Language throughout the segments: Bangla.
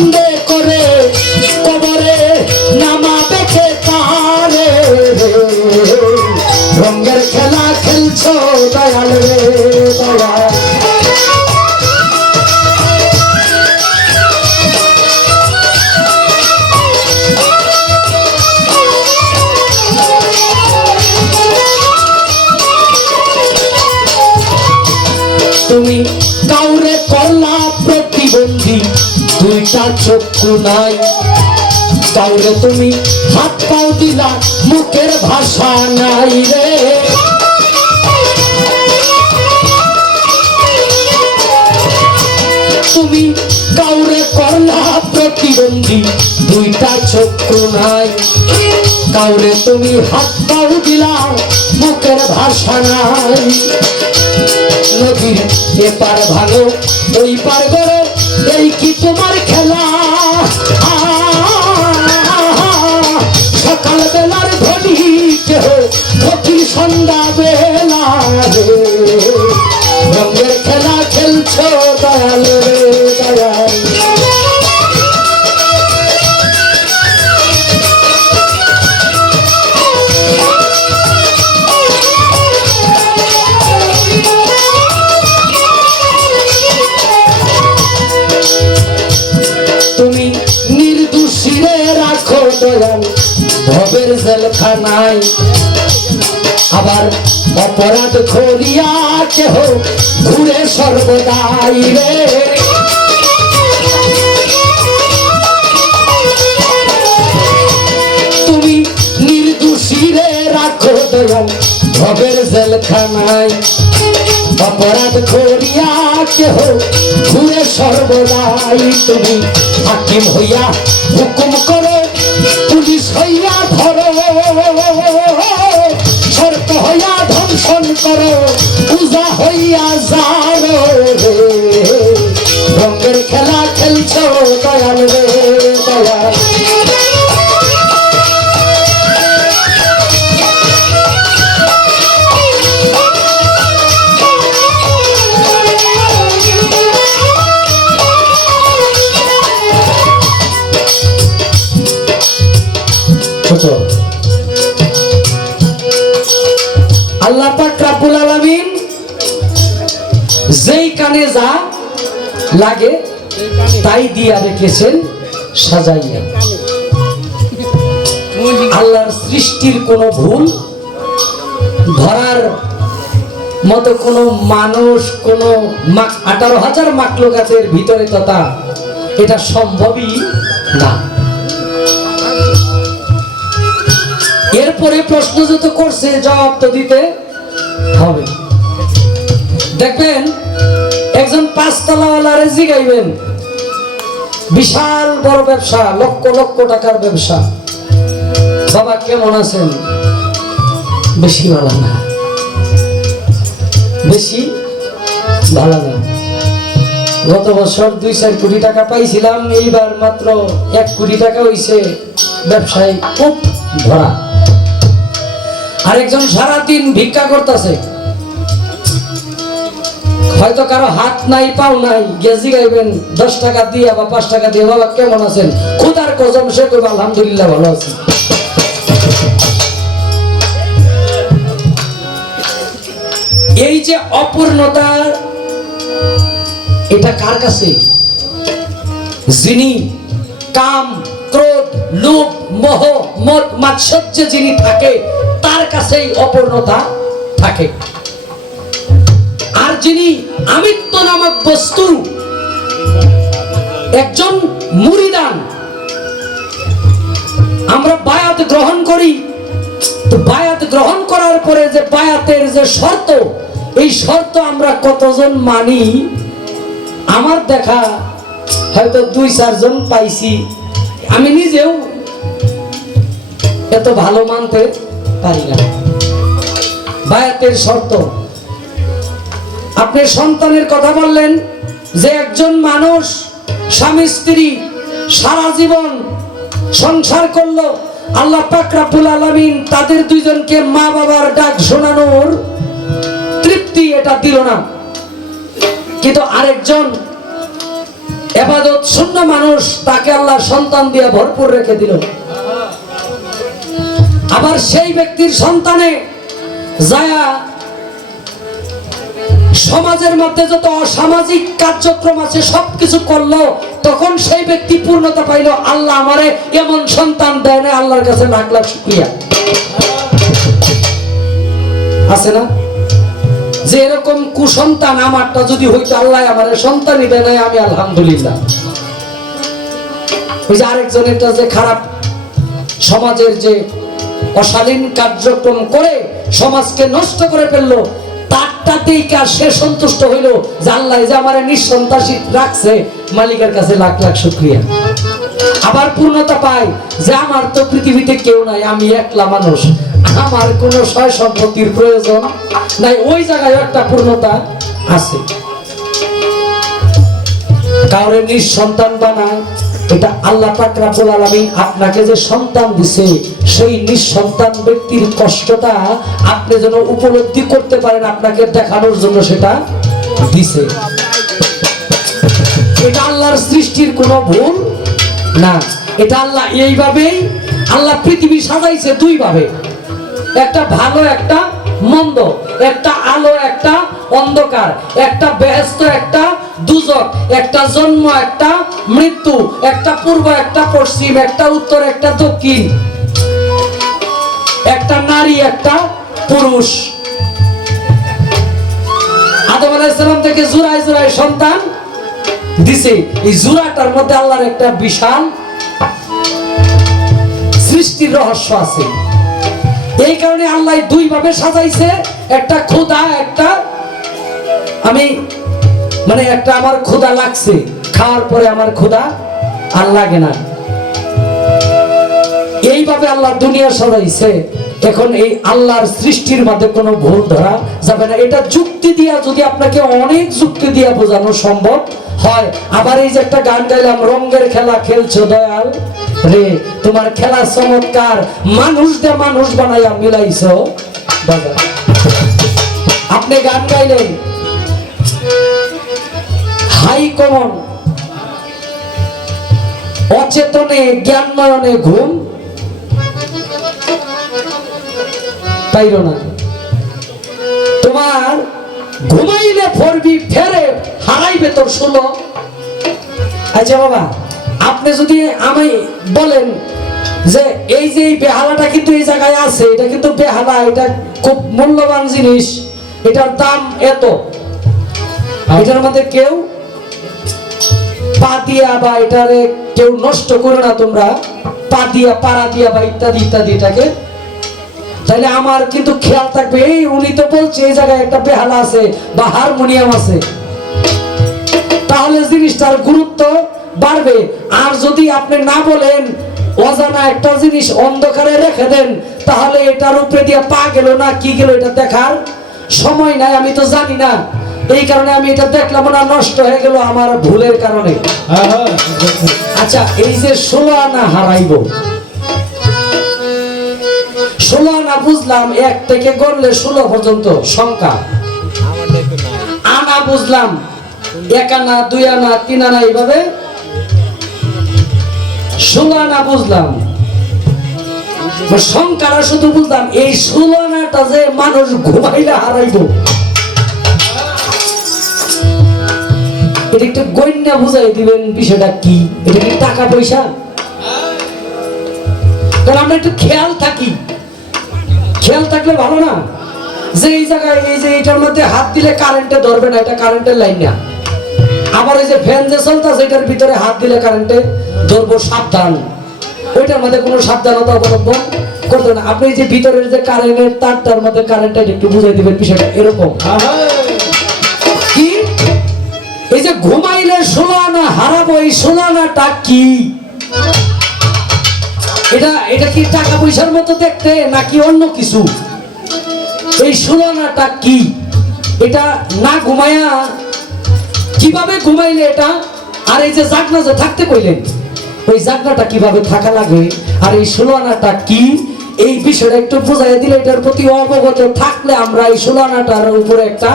বন্দে করে কবরে নামাবে কে তারে রঙের খেলা খেলছো দয়াল রে দয়াল তুমি কাউরে করলা প্রতিবন্ধী দুইটা চক্ষু নাই কাউরে তুমি হাত পাও দিলা মুখের ভাষা নাই রে তুমি কাউরে করলা প্রতিবন্ধী দুইটা চক্ষু নাই কাউরে তুমি হাত পাও দিলা মুখের ভাষা নাই নদীর এপার ভালো ওই পার গড়ো এই কি তোমার খেলা সকাল বেলার ধনী কেহ ফকির সন্ধ্যা বেলা রঙের খেলা খেলছো দয়াল রে দয়াল তুমি নির্দোষীরে রাখো দয়াল ভবের জেলখানায় আবার অপরাধ করিয়া কেহ ঘুরে সর্বদাই রে তুমি নির্দোষীরে রাখো দয়াল ভবের জেলখানায় অপরাধ করিয়া কেহ ঘুরে সর্বদাই তুমি হাকিম হইয়া হুকুম করো পুলিশ হইয়া ধরো সর্প হইয়া ধ্বংসন করো পূজা হইয়া যারো রঙের খেলা খেলছো দয়াল রে দয়াল আল্লাহ পাক রব্বুল আলামিন যেই কানে যা লাগে তাই দিয়া রেখেছেন সাজাইয়া আল্লাহর সৃষ্টির কোনো ভুল ধরার মতো কোনো মানুষ কোনো 18,000 মাখলুকাতের ভিতরে তথা এটা সম্ভবই না এরপরে প্রশ্ন যত করছে জবাব তো দিতে হবে দেখবেন একজন 5 তলাওয়ালারে জিগাইবেন বিশাল বড় ব্যবসা লক্ষ লক্ষ টাকার ব্যবসা বাবা কেমন আছেন বেশি ভালো না বেশি ভালো না গত বছর 2-4 কোটি টাকা পাইছিলাম এইবার মাত্র 1 কোটি টাকা হইছে ব্যবসায় খুব ধরা আরেকজন সারাদিন ভিক্ষা করতেছে হয়তো কারো হাত নাই পাও নাই গেজি গাইবেন 10 টাকা দিয়ে বা 5 টাকা দিয়ে বাবা কেমন আছেন খোদার কসম সে কইবে আলহামদুলিল্লাহ ভালো আছি এই যে অপূর্ণতা এটা কার কাছে যিনি কাম ক্রোধ লোভ মোহ মদ মাৎসর্যে যিনি থাকে তার কাছেই অপূর্ণতা থাকে আর যিনি আমিত্ব নামক বস্তু একজন মুরিদান আমরা বায়াত গ্রহণ করি তো বায়াত গ্রহণ করার পরে যে বায়াতের যে শর্ত এই শর্ত আমরা কতজন মানি আমার দেখা হয়তো 2-4 জন পাইছি আমি নিজেও এত ভালো মানতে পারি না বায়াতের শর্ত আপনি সন্তানের কথা বললেন যে একজন মানুষ স্বামী স্ত্রী সারা জীবন সংসার করলো আল্লাহ পাক রব্বুল আলামিন তাদের দুইজনকে মা বাবার ডাক শোনানোর তৃপ্তি এটা দিল না কিন্তু আরেকজন ইবাদত শূন্য মানুষ, তাকে আল্লাহ সন্তান দিয়ে ভরপুর রেখে দিল। আবার সেই ব্যক্তির সন্তানে যায়া সমাজের মধ্যে যত অসামাজিক কার্যক্রম আছে সবকিছু করলো, তখন সেই ব্যক্তি পূর্ণতা পাইল। আল্লাহ আমারে এমন সন্তান দেয় না, আল্লাহর কাছে লাখ লাখ শুকরিয়া। আছে না যে এরকম কুসন্তান আমারটা যদি হইতো, আল্লাহ আমারে সন্তানই দেয় না, আমি আলহামদুলিল্লাহ। ওই যে আরেকজনেরটা যে খারাপ সমাজের যে অশালীন কার্যক্রম করে সমাজকে নষ্ট করে ফেললো, তারটাতেই কার সে সন্তুষ্ট হইল যে আল্লাহ যে আমারে নিঃসন্তাসী রাখছে, মালিকের কাছে লাখ লাখ শুকরিয়া। আবার পূর্ণতা পায় যে আমার তো পৃথিবীতে কেউ নাই, আমি একলা মানুষ, আমার কোনো সয় সম্পত্তির প্রয়োজন নাই, ওই জায়গায় একটা পূর্ণতা আছে। কাউরে নিঃসন্তান বানায়, এটা আল্লাহ পাক রব্বুল আলামিন আপনাকে যে সন্তান দিছে, সেই নিঃসন্তান ব্যক্তির কষ্টটা আপনি যেন উপলব্ধি করতে পারেন, আপনাকে দেখানোর জন্য সেটা দিছে। এটা আল্লাহর সৃষ্টির কোনো ভুল না, এটা আল্লাহ এইভাবেই আল্লাহ পৃথিবী সাজাইছে দুই ভাবে, একটা ভালো একটা মন্দ, একটা আলো একটা অন্ধকার, একটা বেহেশত একটা দুজক, একটা জন্ম একটা মৃত্যু, একটা পূর্ব একটা পশ্চিম, একটা উত্তর একটা দক্ষিণ, একটা নারী একটা পুরুষ। আদম আলাইহিস সালাম থেকে জোড়ায় জোড়ায় সন্তান দিছে। এই জোড়াটার মধ্যে আল্লাহর একটা বিশাল সৃষ্টির রহস্য আছে। এই কারণে আল্লাহ দুই ভাবে সাজাইছে, একটা ক্ষুধা, একটা আমি মানে একটা আমার ক্ষুধা লাগছে, খাওয়ার পরে আমার ক্ষুধা আর লাগে না, এইভাবে আল্লাহ দুনিয়া সাজাইছে। এখন এই আল্লাহর সৃষ্টির মধ্যে কোনো ভুল ধরা যাবে না। এটা যুক্তি দিয়া, যদি আপনাকে অনেক যুক্তি দিয়া বোঝানো সম্ভব হয়। আবার এই যে একটা গান গাইলাম, রঙের খেলা খেলছো দয়াল রে, তোমার খেলা চমৎকার, মানুষ দিয়ে মানুষ বানাইয়া মিলাইছো বাজার। আপনি গান গাইলেন হাই কমন, অচেতনে জ্ঞান নয়নে ঘুম পাইল না, তোমার ঘুমাইলে ফরবি ফেরে হারাইবে তোর ষোলো। আচ্ছা বাবা, আপনি যদি আমি বলেন যে এই যে এই বেহালাটা কিন্তু এই জায়গায় আছে, এটা কিন্তু বেহালা, এটা খুব মূল্যবান জিনিস, এটার দাম এত, এটার মধ্যে কেউ পা দিয়া বা এটারে কেউ নষ্ট করে না, তোমরা পা দিয়া পাড়া দিয়া বা ইত্যাদি ইত্যাদি এটাকে, তাহলে আমার কিন্তু খেয়াল থাকবে, এই উনি তো বলছে এই জায়গায় একটা বেহালা আছে বা হারমোনিয়াম আছে, তাহলে জিনিসটার গুরুত্ব বাড়বে। আর যদি আপনি না বলেন, অজানা একটা জিনিস অন্ধকারে রেখে দেন, তাহলে এটার উপরে দিয়ে পা গেল না কি গেল এটা দেখার সময় নাই, আমি তো জানি না, এই কারণে আমি এটা দেখলাম না, নষ্ট হয়ে গেল আমার ভুলের কারণে। আচ্ছা, এই যে 16 আনা হারাইব, 16 আনা বুঝলাম, 1 থেকে গড়লে 16 পর্যন্ত সংখ্যা, আনা বুঝলাম 1 আনা 2 আনা 3 আনা, এইভাবে 16 আনা বুঝলাম, সংখ্যাটা শুধু বুঝলাম। এই 16 আনাটা যে মানুষ ঘুমাইলে হারাইব, এটা একটু গণ্যা বুঝাই দিবেন বিষয়টা কি, এটা কি টাকা পয়সা? কারণ আমরা একটু খেয়াল থাকি, খেয়াল থাকলে ভালো না, যে এই জায়গায় এই যে এটার মধ্যে হাত দিলে কারেন্টে ধরবে না, এটা কারেন্টের লাইন না। আবার এই যে ফ্যান যে চলতেছে, এটার ভিতরে হাত দিলে কারেন্টে ধরবো, সাবধান, ওইটার মধ্যে কোনো সাবধানতা অবলম্বন করতে না। আপনি যে ভিতরের যে কারেন্টের তারটার মধ্যে কারেন্টটা একটু বুঝাই দিবেন বিষয়টা এরকম কি, এই যে ঘুমাইলে 16 আনা হারাবো, এই 16 আনাটা কি? এটা কি টাকা পয়সার মতো দেখতে নাকি অন্য কিছু? এই 16 আনাটা কি? এটা না ঘুমায়া কিভাবে ঘুমাইলে এটা, আর এই যে জাগনা যে থাকতে কইলেন, ওই জাগনাটা কিভাবে থাকা লাগে, আর এই 16 আনাটা কি, এই বিষয়টা একটু বোঝাই দিলে, এটার প্রতি অবগত থাকলে আমরা এই 16 আনাটার উপরে একটা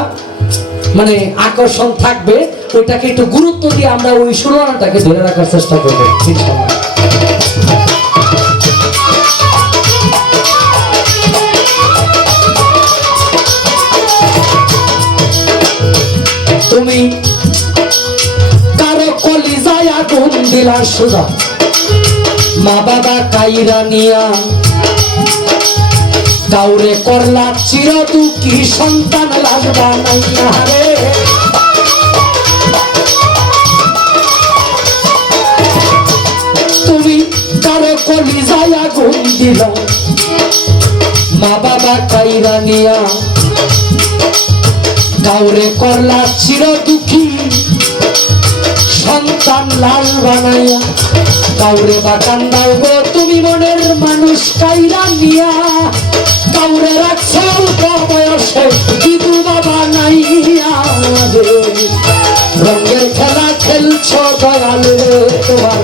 মানে আকর্ষণ থাকবে, ওইটাকে একটু গুরুত্ব দিয়ে আমরা ওই শুরুটাকে ধরে রাখার চেষ্টা করবো ইনশাআল্লাহ। তুমি কারো কলিজায় আগুন দিলা সুদা, মা বাবা কাইরা নিয়া, কাউরে করলা চির দুঃখী সন্তান লাগবা নাইয়া রে। তুমি কারো কলিজায় আগুন দিলা, মা বাবা কাইরা নিয়া, কাউরে করলা চির দুঃখী সন্তান লাল বানাইয়া, কাউরে বা কান্দাও গো তুমি মনের মানুষ কাইরা নিয়া, কাউরে রাখছো অল্প বয়সে দিদু বাবা নাইয়া রে। রঙের খেলা খেলছো দয়াল রে, তোমার